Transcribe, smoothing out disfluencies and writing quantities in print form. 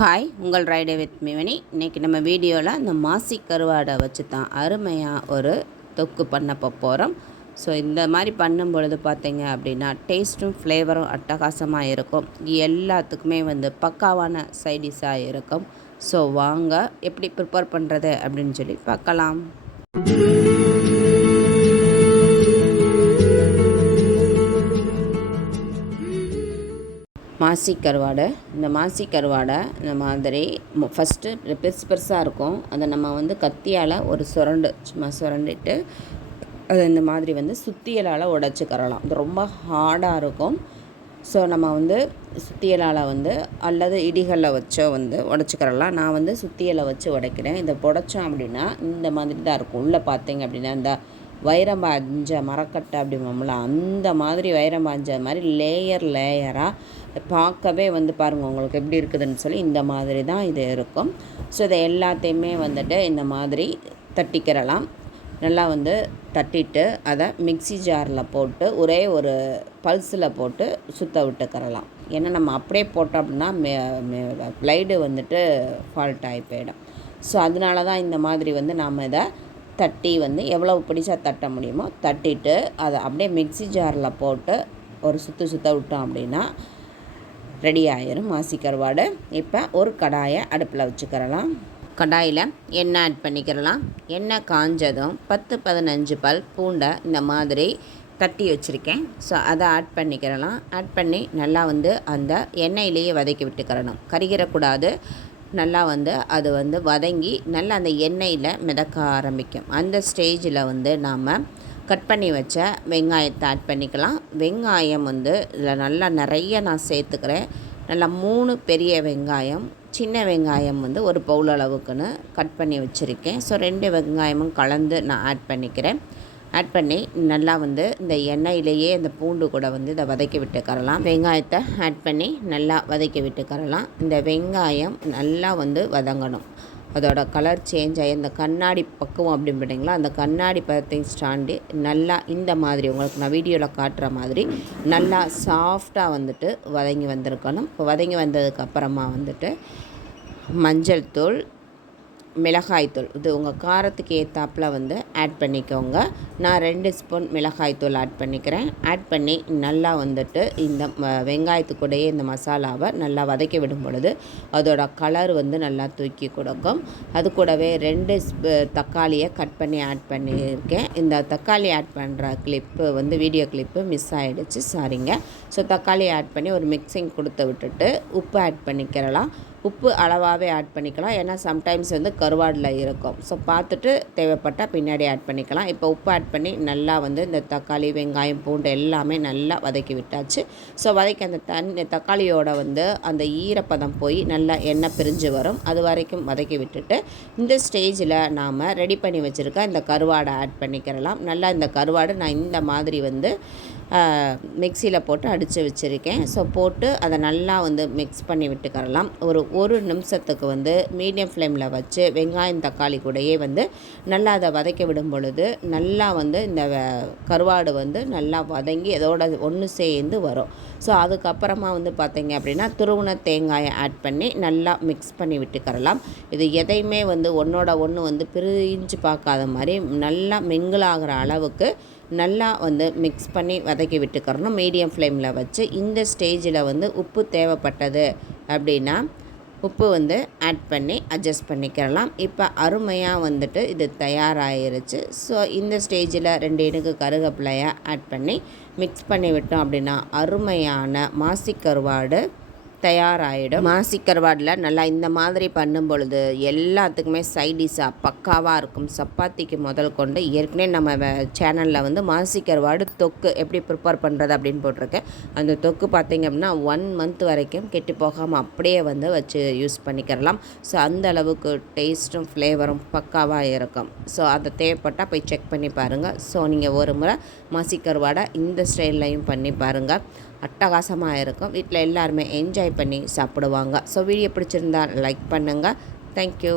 Hi, உங்கள் ரைடே with மிவனி. இன்றைக்கி நம்ம வீடியோவில் இந்த மாசி கருவாடை வச்சு தான் அருமையாக ஒரு தொக்கு பண்ண போகிறோம். ஸோ இந்த மாதிரி பண்ணும் பொழுது பார்த்தீங்க அப்படின்னா டேஸ்ட்டும் ஃப்ளேவரும் அட்டகாசமாக இருக்கும். எல்லாத்துக்குமே பக்காவான சைடிஷாக இருக்கும். ஸோ வாங்க எப்படி ப்ரிப்பேர் பண்ணுறது அப்படின்னு சொல்லி பார்க்கலாம். மாசி கருவாடை. இந்த மாசி கருவாடை இந்த மாதிரி ஃபஸ்ட்டு பெருசாக இருக்கும். அதை நம்ம கத்தியால் ஒரு சும்மா சுரண்டிட்டு அதை இந்த மாதிரி சுத்தியலால் உடைச்சிக்கிறலாம். இது ரொம்ப ஹார்டாக இருக்கும். ஸோ நம்ம சுத்தியலால் அல்லது இடிகளில் வச்சோ உடைச்சிக்கிறலாம். நான் சுத்தியலை வச்சு உடைக்கிறேன். இதை உடைச்சோம் அப்படின்னா இந்த மாதிரி தான் இருக்கும். உள்ளே பார்த்தீங்க அப்படின்னா இந்த வைரம் பாஞ்ச மரக்கட்டை அப்படிம்போம்ல, அந்த மாதிரி வைரம் பாஞ்ச மாதிரி லேயராக பார்க்கவே பாருங்கள் உங்களுக்கு எப்படி இருக்குதுன்னு சொல்லி இந்த மாதிரி தான் இது இருக்கும். ஸோ இதை எல்லாத்தையுமே இந்த மாதிரி தட்டிக்கிறலாம். நல்லா தட்டிட்டு அதை மிக்சி ஜாரில் போட்டு ஒரே ஒரு பல்ஸில் போட்டு சுற்ற விட்டுக்கிறலாம். ஏன்னா நம்ம அப்படியே போட்டோம் அப்படின்னா ப்ளைடு ஃபால்ட் ஆகி போயிடும். ஸோ அதனால தான் இந்த மாதிரி நாம் இதை தட்டி எவ்வளவு பிடிச்சா தட்ட முடியுமோ தட்டிட்டு அதை அப்படியே மிக்சி ஜாரில் போட்டு ஒரு சுற்ற விட்டோம் அப்படின்னா ரெடி ஆயிரும் மாசி கருவாடு. இப்போ ஒரு கடாயை அடுப்பில் வச்சுக்கிறலாம். கடாயில் எண்ணெய் ஆட் பண்ணிக்கிறலாம். எண்ணெய் காஞ்சதும் 10-15 பல் பூண்டை இந்த மாதிரி தட்டி வச்சுருக்கேன். ஸோ அதை ஆட் பண்ணிக்கிறலாம். ஆட் பண்ணி நல்லா அந்த எண்ணெயிலேயே வதக்கி விட்டுக்கிறணும். கரிகிறக்கூடாது. நல்லா அது வதங்கி நல்லா அந்த எண்ணெயில் மிதக்க ஆரம்பிக்கும். அந்த ஸ்டேஜில் நாம் கட் பண்ணி வச்ச வெங்காயத்தை ஆட் பண்ணிக்கலாம். வெங்காயம் இதில் நல்லா நிறைய நான் சேர்த்துக்கிறேன். நல்லா 3 பெரிய வெங்காயம், சின்ன வெங்காயம் ஒரு பவுல் அளவுக்குன்னு கட் பண்ணி வச்சுருக்கேன். ஸோ 2 வெங்காயமும் கலந்து நான் ஆட் பண்ணிக்கிறேன். ஆட் பண்ணி நல்லா இந்த எண்ணெயிலேயே இந்த பூண்டு கூட இதை வதக்கி விட்டுக்கரலாம். வெங்காயத்தை ஆட் பண்ணி நல்லா வதக்கி விட்டுக்கரலாம். இந்த வெங்காயம் நல்லா வதங்கணும். அதோட கலர் சேஞ்ச் ஆகி அந்த கண்ணாடி பக்குவம் அப்படின்றீங்களா, அந்த கண்ணாடி பதத்தை ஸ்டாண்டு நல்லா இந்த மாதிரி உங்களுக்கு நான் வீடியோவில் காட்டுற மாதிரி நல்லா சாஃப்டாக வதங்கி வந்திருக்கணும். இப்போ வதங்கி வந்ததுக்கப்புறமா மஞ்சள் தூள், மிளகாய்த்தூள் இது உங்கள் காரத்துக்கு ஏற்றாப்பில் ஆட் பண்ணிக்கோங்க. நான் 2 ஸ்பூன் மிளகாய்த்தூள் ஆட் பண்ணிக்கிறேன். ஆட் பண்ணி நல்லா இந்த வெங்காயத்துக்கூடையே இந்த மசாலாவை நல்லா வதக்கி விடும் பொழுது அதோட கலர் நல்லா தூக்கி கொடுக்கும். அது கூடவே 2 தக்காளியை கட் பண்ணி ஆட் பண்ணியிருக்கேன். இந்த தக்காளி ஆட் பண்ணுற கிளிப்பு வீடியோ கிளிப்பு மிஸ் ஆகிடுச்சு, சாரிங்க. ஸோ தக்காளி ஆட் பண்ணி ஒரு மிக்சிங் கொடுத்து விட்டுட்டு உப்பு ஆட் பண்ணிக்கிறலாம். உப்பு அளவாகவே ஆட் பண்ணிக்கலாம். ஏன்னா சம்டைம்ஸ் கருவாடில் இருக்கும். ஸோ பார்த்துட்டு தேவைப்பட்டால் பின்னாடி ஆட் பண்ணிக்கலாம். இப்போ உப்பு ஆட் பண்ணி நல்லா இந்த தக்காளி, வெங்காயம், பூண்டு எல்லாமே நல்லா வதக்கி விட்டாச்சு. ஸோ வதக்கி அந்த தக்காளியோட அந்த ஈரப்பதம் போய் நல்லா எண்ணெய் பிரிஞ்சு வரும். அது வரைக்கும் வதக்கி விட்டுட்டு இந்த ஸ்டேஜில் நாம் ரெடி பண்ணி வச்சுருக்க இந்த கருவாடை ஆட் பண்ணிக்கிறலாம். நல்லா இந்த கருவாடு நான் இந்த மாதிரி மிக்சியில் போட்டு அடித்து வச்சுருக்கேன். ஸோ போட்டு அதை நல்லா மிக்ஸ் பண்ணி விட்டுக்கரலாம். ஒரு நிமிஷத்துக்கு மீடியம் ஃப்ளேமில் வச்சு வெங்காயம் தக்காளி கூடயே நல்லா அதை வதக்கி விடும் பொழுது நல்லா இந்த கருவாடு நல்லா வதங்கி அதோட ஒன்று சேர்ந்து வரும். ஸோ அதுக்கப்புறமா பார்த்திங்க அப்படின்னா துருவின தேங்காயை ஆட் பண்ணி நல்லா மிக்ஸ் பண்ணி விட்டுக்கரலாம். இது எதையுமே ஒன்றோட ஒன்று பிரிஞ்சு பார்க்காத மாதிரி நல்லா மிங்கிளாகிற அளவுக்கு நல்லா மிக்ஸ் பண்ணி வதக்கி விட்டுக்கிறணும் மீடியம் ஃப்ளேமில் வச்சு. இந்த ஸ்டேஜில் உப்பு தேவைப்பட்டது அப்படின்னா உப்பு ஆட் பண்ணி அட்ஜஸ்ட் பண்ணிக்கிறலாம். இப்போ அருமையாக இது தயாராகிருச்சு. ஸோ இந்த ஸ்டேஜில் 2 இனுக்கு கருவேப்பிலையை ஆட் பண்ணி மிக்ஸ் பண்ணி விட்டோம் அப்படின்னா அருமையான மாசி கருவாடு தயாராகிடும். மாசி கருவாடில் நல்லா இந்த மாதிரி பண்ணும் பொழுது எல்லாத்துக்குமே சைடிஷாக பக்காவாக இருக்கும். சப்பாத்திக்கு முதல் கொண்டு ஏற்கனவே நம்ம சேனலில் மாசி கருவாடு தொக்கு எப்படி ப்ரிப்பேர் பண்ணுறது அப்படின்னு போட்டிருக்கேன். அந்த தொக்கு பார்த்திங்க அப்படின்னா 1 மந்த் வரைக்கும் கெட்டு போகாமல் அப்படியே வச்சு யூஸ் பண்ணிக்கிறலாம். ஸோ அந்த அளவுக்கு டேஸ்ட்டும் ஃப்ளேவரும் பக்காவாக இருக்கும். ஸோ அதை தேவைப்பட்டால் போய் செக் பண்ணி பாருங்கள். ஸோ நீங்கள் ஒரு முறை மாசி கருவாடை இந்த ஸ்டைல்லையும் பண்ணி பாருங்கள். அட்டகாசமாக இருக்கும். வீட்டில் எல்லாருமே என்ஜாய் பண்ணி சாப்பிடுவாங்க. ஸோ வீடியோ பிடிச்சிருந்தா லைக் பண்ணுங்கள். தேங்க்யூ.